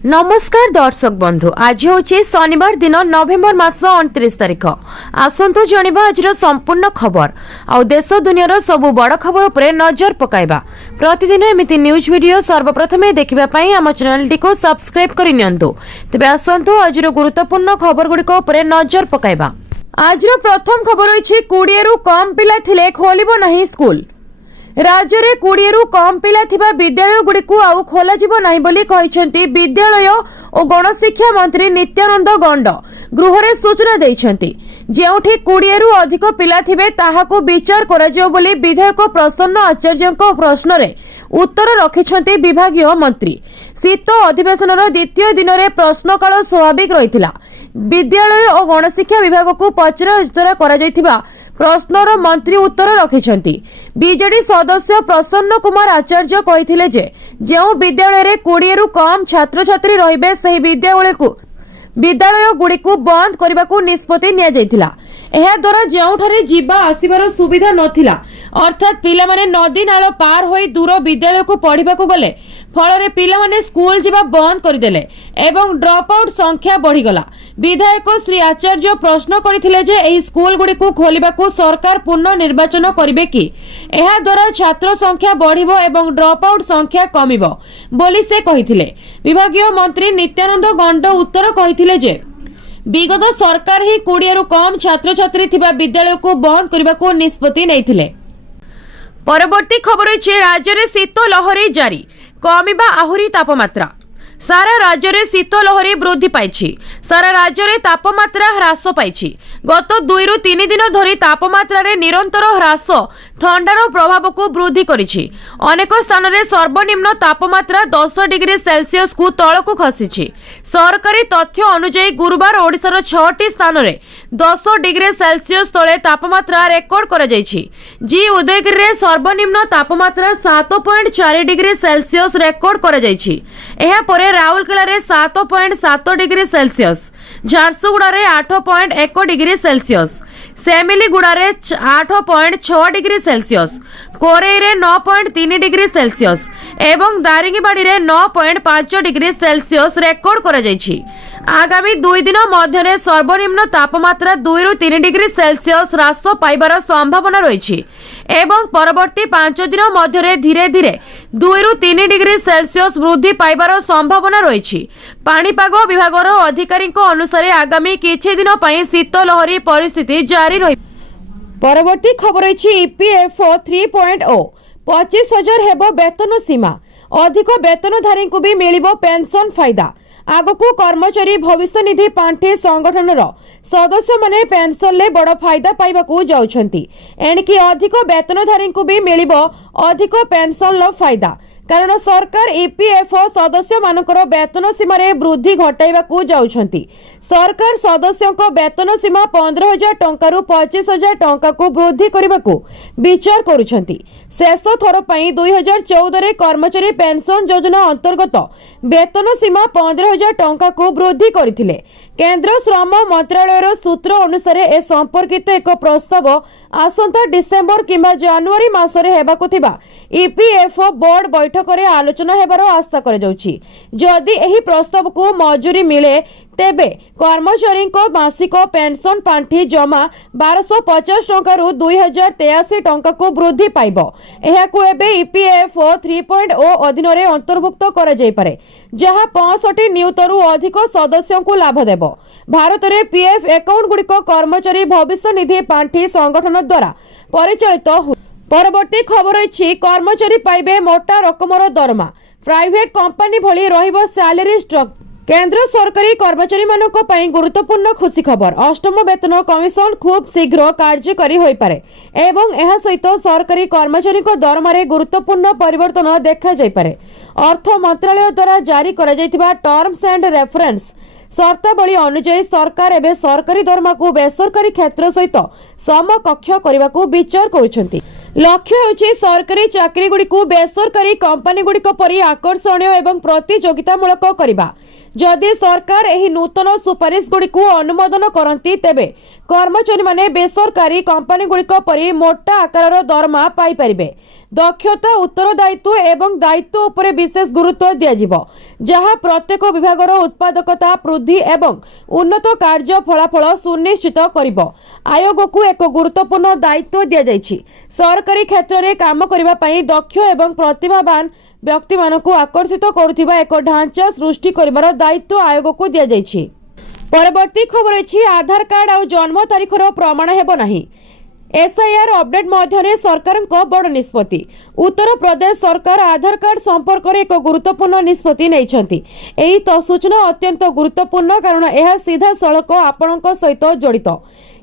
नमस्कार दर्शक बंधु आज हूँ शनिवार दिन नवेम्बर मास 29 तारिख। आसतु जानिबा आज संपूर्ण खबर आउ देश दुनियार सबु बड़ खबर उपरे नजर पकाइबा। प्रतिदिन एमिति न्यूज वीडियो सर्वप्रथमे देखिबा पई आम चैनल टी सब्सक्राइब करि नियंतु। तबे आसतु आज गुरुत्वपूर्ण खबर गुड़िक उपरे नजर पकाइबा। आज प्रथम खबर होइछि 20 रु कम पिला थिले खोलिबो नहीं स्कूल। राज्य में 20 रु कम पिला थिबा विद्यालय गुड़िक आउ खोल विद्यालय और गणशिक्षा मंत्री नित्यानंद गंड गृह में सूचना देइछंती। जेउठी 20 रु अधिक पिला थिबे ताहाको विचार कराजियो बोली विधायक प्रसन्न आचार्य प्रश्न रे उत्तर रखिछंती विभागीय मंत्री। शीत अधिवेशन द्वितीय दिन में प्रश्नकाल स्वाभाविक रहिथिला। विद्यालय और गणशिक्षा विभाग को पचरा करा प्रश्नर मंत्री उत्तर रखिछंती। बीजेडी सदस्य प्रसन्न कुमार आचार्य कहिथिले जे जेउ विद्यालय रे 20 रु कम छात्र छात्री रहिबे सही विद्यालय गुड़िकु बंद करने निष्पत्ति निया जायतिला। एहा द्वारा जेउठारे जीवा आसीबार सुविधा नथिला अर्थात पिला माने नदी नाल पार होई दूर विद्यालय को पढ़िबा को गले फल पिला माने स्कूल जीवा बंद करदेले एवं ड्रॉप आउट संख्या बढ़ी गला। विधायक श्री आचार्य प्रश्न करथिले जे एही स्कूल गुड़िकु खोलिबाकु सरकार पुनः निर्वाचन करिवे कि एहा द्वारा छात्र संख्या बढ़िबो एवं ड्रॉप आउट संख्या कमिबो बोली से कहिथिले। विभागीय मंत्री नित्यानंद गंड उत्तर कहिथिले जे विगत सरकार ही 20 रु कम छात्र छात्री थिबा विद्यालय को बंद करबाकु निष्पत्ति नैथिले। परवर्ती खबर होइछे राज्य रे शीत लहरी जारी कमिबा आहुरी तापमात्रा। सारा राज्य में शीत लहरी वृद्धि पाइछि। सारा राज्य में तापमात्रा ह्रास पाइछि। गत 2 रु 3 दिन धरी तापमात्रा रे निरंतर ह्रास ठंडार प्रभाव को वृद्धि करिछि। अनेक स्थान रे सर्वनिम्न तापमात्रा 10 डिग्री सेल्सियस को तल को खसिछि। सरकारी तथ्य अनुसार गुरुवार ओडिशार 6टी स्थान रे 10 डिग्री सेल्सियस तले तापमात्रा रेकर्ड करा जायछि। जी उदयगिरी रे सर्वनिम्न तापमात्रा 7.4 डिग्री सेल्सियस रेकर्ड करा जायछि। एहा परे राउरकेला रे 7.7 डिग्री सेल्सियस, झारसुगुड़ा रे 8.1 डिग्री सेल्सियस, सेमिलीगुड़ा रे 8.6 डिग्री सेल्सियस, कोरेई रे 9.3 डिग्री सेल्सियस एवं दारिंगीबाड़ी रे 9.5 डिग्री सेल्सियस रेकर्ड करा जायछि। आगामी 2 दिन मध्य सर्वनिम्न तापमात्रा 2 रु 3 डिग्री सेल्सियस ह्रास पाइबार संभावना रही एवं परवर्ती 5 दिन मध्य धीरे धीरे 2 रु 3 डिग्री सेल्सियस वृद्धि पाइबार संभावना रही। पाणीपाग विभाग अधिकारी अनुसार आगामी किछि दिन पई शीत लहरी परिस्थिति जारी रही। परवर्ती खबर ईपीएफओ 3.0 25,000 हेबो वेतन सीमा। अधिक वेतनधारी को भी मिलिबो पेंशन फायदा। आगकू कर्मचारी भविष्य निधि पांठि संगठन सदस्य माने पेंशन ले बड़ फायदा पाइबाकू जाउछंती। एणिकी अधिक वेतनधारी को भी मिलिबो अधिक पेंशन लो फायदा कारण सरकार ईपीएफओ सदस्य मानकर वेतन सीमा रे वृद्धि घटाइबाकू जाउछंती। सरकार सदस्यों को वेतन सीमा 15,000 टंका रु 25,000 टंका को वृद्धि करबाकू विचार करुछंती। शेष थर पई 2014 रे कर्मचारी पेंशन योजना अंतर्गत वेतन सीमा 15,000 टंका को वृद्धि करथिले। केंद्र श्रम मंत्रालय सूत्र अनुसार ए संपर्कित एक प्रस्ताव आसंता डिसेंबर किंबा जनवरी मासरे हेबाकू थिबा ईपीएफओ बोर्ड बैठक रे आलोचना हेबार आशा करा जाउछि। जदि एही प्रस्ताव को मंजूरी मिले तेबे कर्मचारी को मासिक पेंशन पांठि जमा 1250 टंका रु 2083 टंका को वृद्धि पाइबो। एहाकू एबे ईपीएफओ 3.0 अधीन रे अंतर्भुक्त करा जाय पारे जहां 65 नियुतरु अधिक सदस्यों को लाभ देबो। भारत रे पीएफ अकाउंट गुड़िक कर्मचारी भविष्य निधि पांठि संगठन द्वारा परिचालित हो। परवर्ती खबर अछि कर्मचारी पाइबे मोटा रकमर दरमा। प्राइवेट कंपनी भली रहिबो सैलरी स्ट्रक्चर। केंद्र सरकारी कर्मचारी मानक पई गुरुत्वपूर्ण खुशी खबर। अष्टम वेतन कमिशन खूब शीघ्र कार्यकारी होई पारे एवं एहा सहित सरकारी कर्मचारी को दरमा रे गुरुत्वपूर्ण परिवर्तन देखा जाय पारे। अर्थ मंत्रालय द्वारा जारी करा जायतिबा टर्म्स एंड रेफरेंस शर्तावली अनुसार सरकार एवं सरकारी दरमा को बेसरकारी क्षेत्र सहित समकक्ष करने को विचार करुछंती। लक्ष्य होछि सरकारी चाकरी गुड़िक बेसरकारी कंपनी गुड़िक परि आकर्षणीय एवं प्रतियोगितामूलक करबा। जदि सरकार एही नूतन सुपारिश गुड़िक अनुमोदन करती तेबे कर्मचारी माने बेसरकारी कंपनी गुड़िक परि मोटा आकार दरमा पाई परिबे। दक्षता उत्तरदायित्व एवं दायित्व उपरे विशेष गुरुत्व दिया जहाँ प्रत्येक विभागर उत्पादकता वृद्धि एवं उन्नत कार्य फलाफल सुनिश्चित करिब। आयोग को एक गुरुत्वपूर्ण दायित्व दिया जायछि। सरकारी क्षेत्र में काम करिबा पई दक्ष एवं प्रतिभावान व्यक्ति मानकु आकर्षित करुथिबा एक ढांचा सृष्टि करिबार दायित्व आयोग को दिया जायछि। परवर्ती खबर अछि आधार कार्ड और जन्म तारीखर प्रमाण हेबो नाही। एसआईआर अपडेट मध्य सरकार बड़ निष्पत्ति। उत्तर प्रदेश सरकार आधार कार्ड संपर्क में एक गुरुत्वपूर्ण निष्पत्ति नैछंती। एही तो सूचना अत्यंत गुरुत्वपूर्ण कारण यह सीधा सड़क आपणक सहित जड़ित।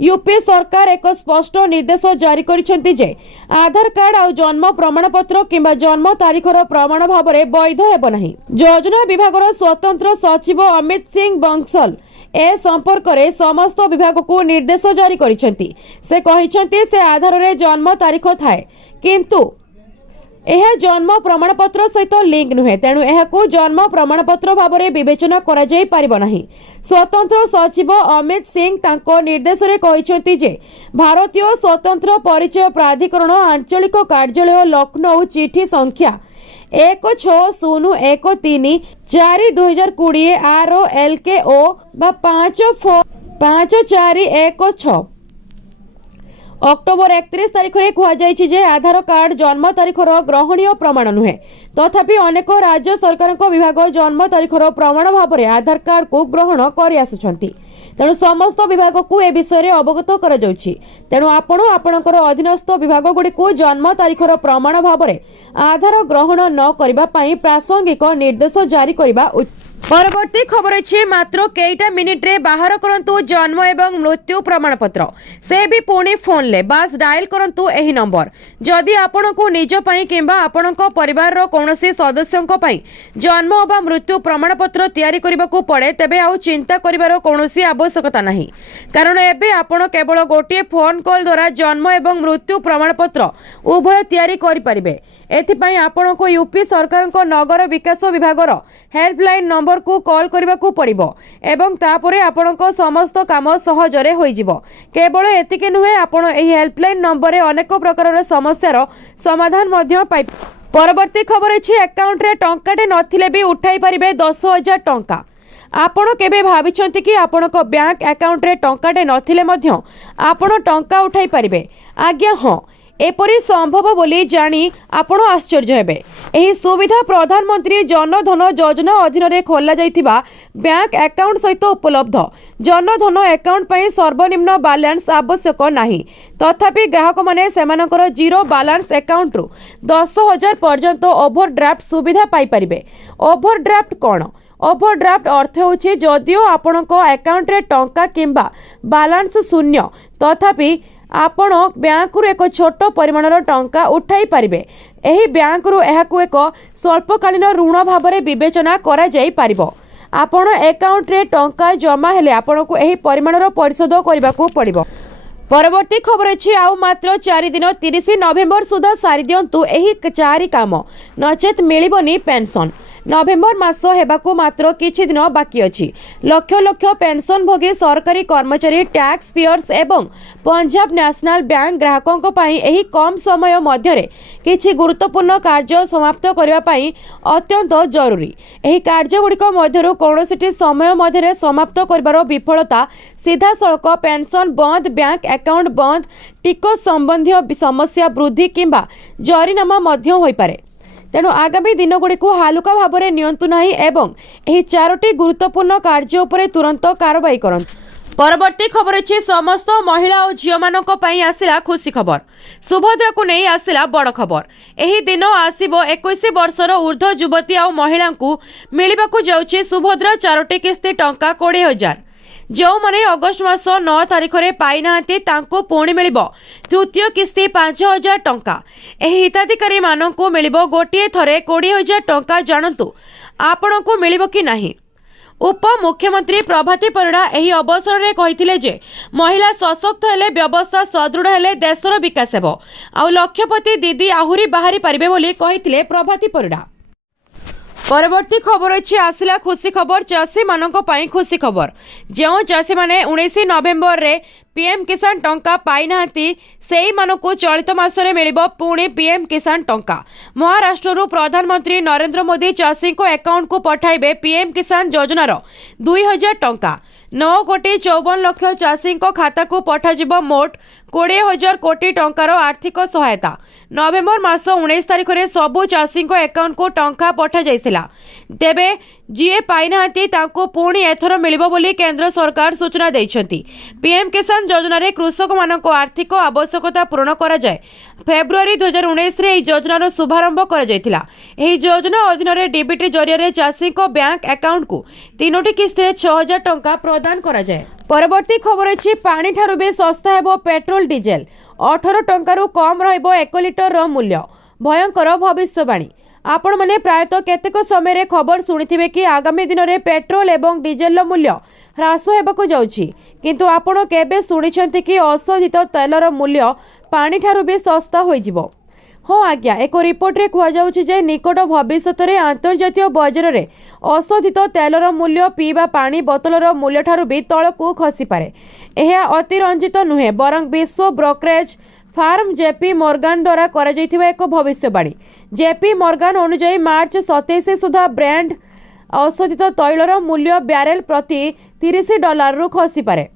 यूपी सरकार एक स्पष्ट निर्देश जारी करिसेंती जे आधार कार्ड और जन्म प्रमाणपत्र किंबा जन्म तारीखर प्रमाण भाव में वैध हेबो नाही। योजना विभागर स्वतंत्र सचिव अमित सिंह बंसल ए संपर्क में समस्त विभाग को निर्देश जारी करिसेंती। से कहिसेंती से आधार रे जन्म तारीख थाए किंतु यह जन्म प्रमाणपत्र सहित लिंक नुहे, तेणु यह जन्म प्रमाणपत्र भाव में विवेचना करा जाई परिबो नाही। स्वतंत्र सचिव अमित सिंह तांको निर्देश रे कहिसेंती जे भारतीय स्वतंत्र परिचय प्राधिकरण आंचलिक कार्यालय लखनऊ चिठी संख्या 16013/4/2020 ROLKO 5416 अक्टोबर 31 तारीख में कहुଯାଇଛି जे आधार कार्ड जन्म तारीखर ग्रहणीय प्रमाण नुहे, तथापि अनेक राज्य सरकार विभाग जन्म तारीखर प्रमाण भाव में आधार कार्ड को ग्रहण कर आसुछंती। तेणु समस्त विभाग को ए विषय अवगत करा जाउछि। तेणु आपणकर अधीनस्थ विभाग गुडी को जन्म तारीखर प्रमाण भाव में आधार ग्रहण न करिबा पई प्रासंगिक निर्देश जारी करिबा। परवर्ती खबर अछि मात्र केइटा मिनिट रे बाहर करंतु जन्म एवं मृत्यु प्रमाण पत्र, से भी पुणी फोन ले बास डायल करंतु एही नंबर। जदि आपनको निज पई किंबा आपनको परिवार रो कोनोसी सदस्यंको पई जन्म अबा मृत्यु प्रमाण पत्र तयारी करबाकू पड़े तेबे आउ चिंता करिवार कोनोसी आवश्यकता नाही, कारण एबे आपण केवल गोटे फोन कॉल द्वारा जन्म एवं मृत्यु प्रमाण पत्र उभय तयारी करि परिबे। एथिपई आपनको यूपी सरकार को नगर विकास विभागर हेल्पलाइन नंबर को कॉल करने को पड़िबो एवं तापरे आपनको समस्त काम सहजरे होई जिवो। केवल एतिके नुहे, आपण एही हेल्पलाइन नंबर रे अनेक प्रकार समस्यार समाधान मध्य पाइ। परवर्ती खबर अछि अकाउंट रे टंकाटे नथिले भी उठाई परिबे 10,000 टंका। आपण केबे भाबिछंती कि आपनको बैंक अकाउंट रे टंकाटे नथिले मध्य आपण टंका उठाई परिबे? आज्ञा हां, एपरी संभव बोली जानी आपण आश्चर्य हेबे। एही सुविधा प्रधानमंत्री जन धन योजना अधीन रे खोला जाइथिबा बैंक अकाउंट सहित उपलब्ध। जन धन अकाउंट पई सर्वनिम्न बैलेंस आवश्यक नाही, तथापि ग्राहक माने सेमानकर जीरो बैलेंस अकाउंट रु 10,000 पर्यंत ओवरड्राफ्ट सुविधा पाई परिबे। ओवरड्राफ्ट कोन? ओवरड्राफ्ट अर्थ होछि जदियो आपणक अकाउंट रे टंका किंबा बैलेंस शून्य, तथापि आपण बैंक रु एक छोट परिमाणर टंका उठाई परिबे। एही बैंक रु एहाकु एक स्वल्पकालीन ऋण भाव में विवेचना करा जाई परिबो। आपण अकाउंट रे टंका जमा हेले आपणकु एही परिमाणर परिशोध करबाकू पड़िबो। परवर्ती खबर अछि आउ मात्र 4 दिन 30 नवेम्बर सुधा सारी दियंतु एही 4 काम, नचेत मिलिबनी पेंशन। नवेम्बर मास हेबाकू मात्र किछि दिन बाकी अछि। लक्ष लक्ष पेंशन भोगी सरकारी कर्मचारी, टैक्स पेयर्स एवं पंजाब नेशनल बैंक ग्राहकों पई एही कम समय मध्य किछि गुरुत्वपूर्ण कार्य समाप्त करबा पई अत्यंत जरूरी। एही कार्य गुड़िक मध्यरु कोनोसिटी समय मध्य समाप्त करबार विफलता सीधा सड़क पेंशन बंद, बैंक अकाउंट बंद, टिकस संबंधी समस्या वृद्धि किंबा जरीनामा मध्य होई पारे। तेणु आगामी दिनगुड़ी को हालुका भाव में नियंतु नाही एवं एही 4टी गुरुत्वपूर्ण कार्य उपरे तुरंत कार्रवाई करंतु। परवर्ती खबर अछि समस्त महिला और झियो मानक पई आसिला खुशी खबर। सुभद्रा को नहीं आसिला बड़ खबर। एही दिन आसीबो 21 वर्षर ऊर्ध्व युवती और महिला को मिलिबाकू जाउछि सुभद्रा 4टी किस्ती टंका 20,000। जो माने अगस्त मास 9 तारिख रे पाई नाहंती तांको पुणी मिलिबो तृतीय किस्ती 5,000 टंका। एही हिताधिकारी माननको मिलिबो गोटिए थरे 20,000 टंका। जानंतु आपनको मिलिबो कि नाही। उप मुख्यमंत्री प्रभाती परिड़ा एही अवसर रे कहिथिले जे महिला सशक्त हेले व्यवस्था सदृढ़ हेले देशर विकास हेबो आ लक्षपति दीदी आहुरी बाहरी परिबे बोली कहिथिले प्रभाती परिड़ा। परवर्ती खबर अच्छी आसला खुशी खबर चाषी मानक पई खुशी खबर जो चाषी माने 19 नवेम्बर रे पीएम किसान टंका पाई नांती सेई मानकु चलित मासरे मिलिबो पुणी पीएम किसान टंका। महाराष्ट्र प्रधानमंत्री नरेंद्र मोदी चाषी को अकाउंट को पठाइबे पीएम किसान योजनार 2000 टंका। 9,54,00,000 चाषी खाता को पठाजिबो मोट 20,000 कोटी टंकार आर्थिक सहायता। नवेम्बर मास 19 तारिख में सबु चाषी अकाउंट को टंका पठा जाइसिला। तेबे जीए पाई नांती तांको पुणी एथर मिलिबो बोली केंद्र सरकार सूचना दैछंती। पीएम किसान योजना रे कृषक मानक आर्थिक आवश्यकता पूर्ण करा जाय। फेब्रुआरी 2019 रे एही योजनार शुभारंभ करा जायतिला। एही योजना अधीन रे डीबीटी जरिया चाषी बैंक अकाउंट को 3टी किस्त रे 6,000 टंका प्रदान करा जाय। परवर्ती खबर अछि पानी ठारू भी सस्ता हेबो पेट्रोल डीजेल 18 टंकारु कम रहइबो 1 लिटर मूल्य। भयंकर भविष्यवाणी। आपण माने प्रायतः केतेक समय रे खबर सुनिथिबे कि आगामी दिन में पेट्रोल एवं डीजेल मूल्य ह्रास हेबाकु जाउछि, किंतु आपण केबे सुनिछंती कि अशोधित तेलर मूल्य पानी ठारू भी सस्ता होई जिवो। हाँ आज्ञा, एक रिपोर्ट रे कुआ जाउछि जे निकट भविष्य में अंतर्जातीय बजार रे अशोधित तेलर मूल्य पीवा पानी बोतलर मूल्य ठारू भी तळकु खसी पारे। एहा अतिरंजित नुहे बरं विश्व ब्रोकरेज फार्म जेपी मॉर्गन द्वारा करा जायथिबा एक भविष्यवाणी। जेपी मॉर्गन अनुसार मार्च 27 सुधा ब्रांड अशोधित तैलर मूल्य ब्यारेल प्रति $30 रु खसी पारे।